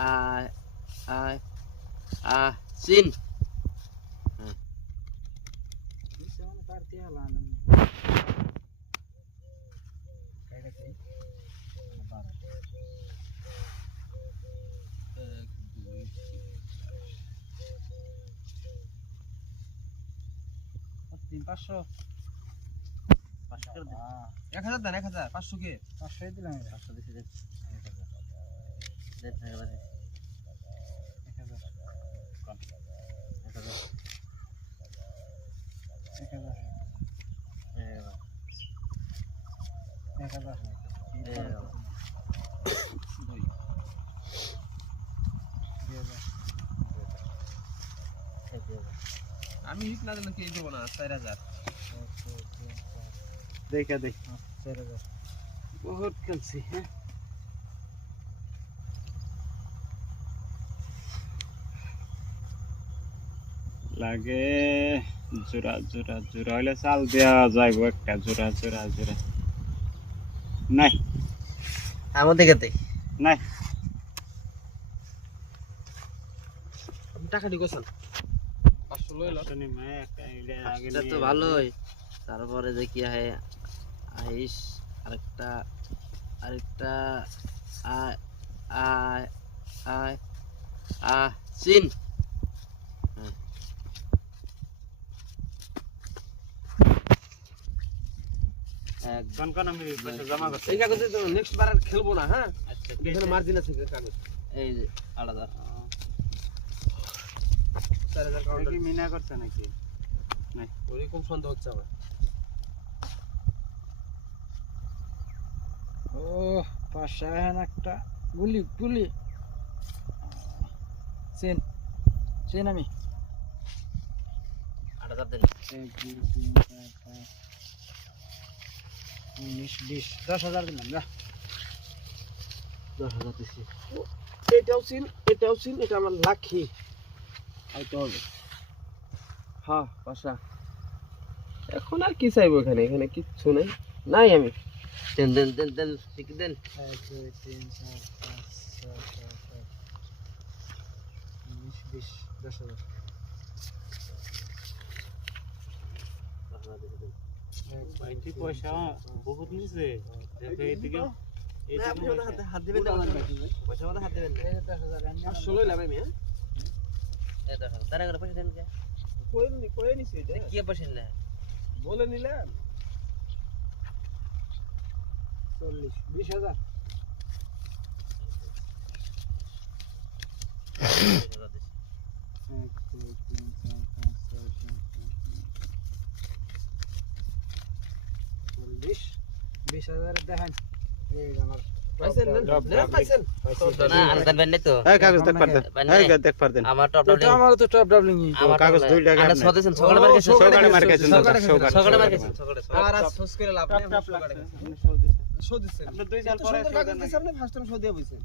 আ আ আ scene তিন 500 500 1000 দেন 1000 500 কে 500 দিলাম 500 দিছি দেন দেন টাকা বাদে 1000 কম 1000 আমি হিট না দিলে কে দেব না 4000 देखा देख 4000 बहुत कलसी है লাগে জোড়া জোড়া জোড়া হইলে চাল দেওয়া যাইব একটা জোড়া জোড়া জোড়া নাই আমার দিকে দেই নাই আপনি টাকা দিগোছেন 500 লইল এটা তো ভালোই তারপরে দেখি হয় আইস আরেকটা আরেকটা আ আ আ আ সিন কোন কোন আমি পয়সা জমা করতে এই কাগজে তো নেক্সট বার আর খেলবো না হ্যাঁ আচ্ছা এখানে মার্জিন আছে কাগজ এই যে আলাদা 4000 কাউন্টার কি মিনা করছে নাকি নাই ওরকম সন্দেহ হচ্ছে আমার ও পাশা হেন একটা গুলি গুলি সেন সেন আমি 8000 দেন 1 2 3 4 5 19 20 10000 দিলাম যা 10000 দিছি এটাও সিন এটা আমার লাখি আইতে হবে হ্যাঁ পাশা এখন আর কি চাইবো এখানে এখানে কিচ্ছু নেই নাই আমি দেন দেন দেন দেন ঠিক দেন 1 2 3 4 5 6 7 8 19 20 10000 বাইটি পয়সা বহুত নিছে দেখো এইদিকে না আপনি ওটা হাত দিবেন না পয়সা মধ্যে হাত দিবেন না 10000 500 লইলাম আমি হ্যাঁ এই দেখো তারা করে পয়সা দেন কে কই নিছি এটা কি পয়সা না বলে নিলাম 40 20000 1 2 3 4 5 6 7 8 40 20000 দেখেন এই আমার পাইছেন না পাইছেন না আর দেন নাই তো এই কাগজ দেখ পারতেন এই দেখ পারতেন আমার টপ ডাউন আমার তো টপ ডাবলিং আমার কাগজ 2 টাকা আরে সদেছেন সকালে মার গেছে সকালে মার গেছেন সকালে মার গেছে সকালে আর আজ ফোস করে লাভ নেই টপ সো লাগছে দিচ্ছেন আপনি 2 সাল এত পরে সুন্দর কাগজ দিছে আপনি ফার্স্ট টাইম শো দিয়ে বইছেন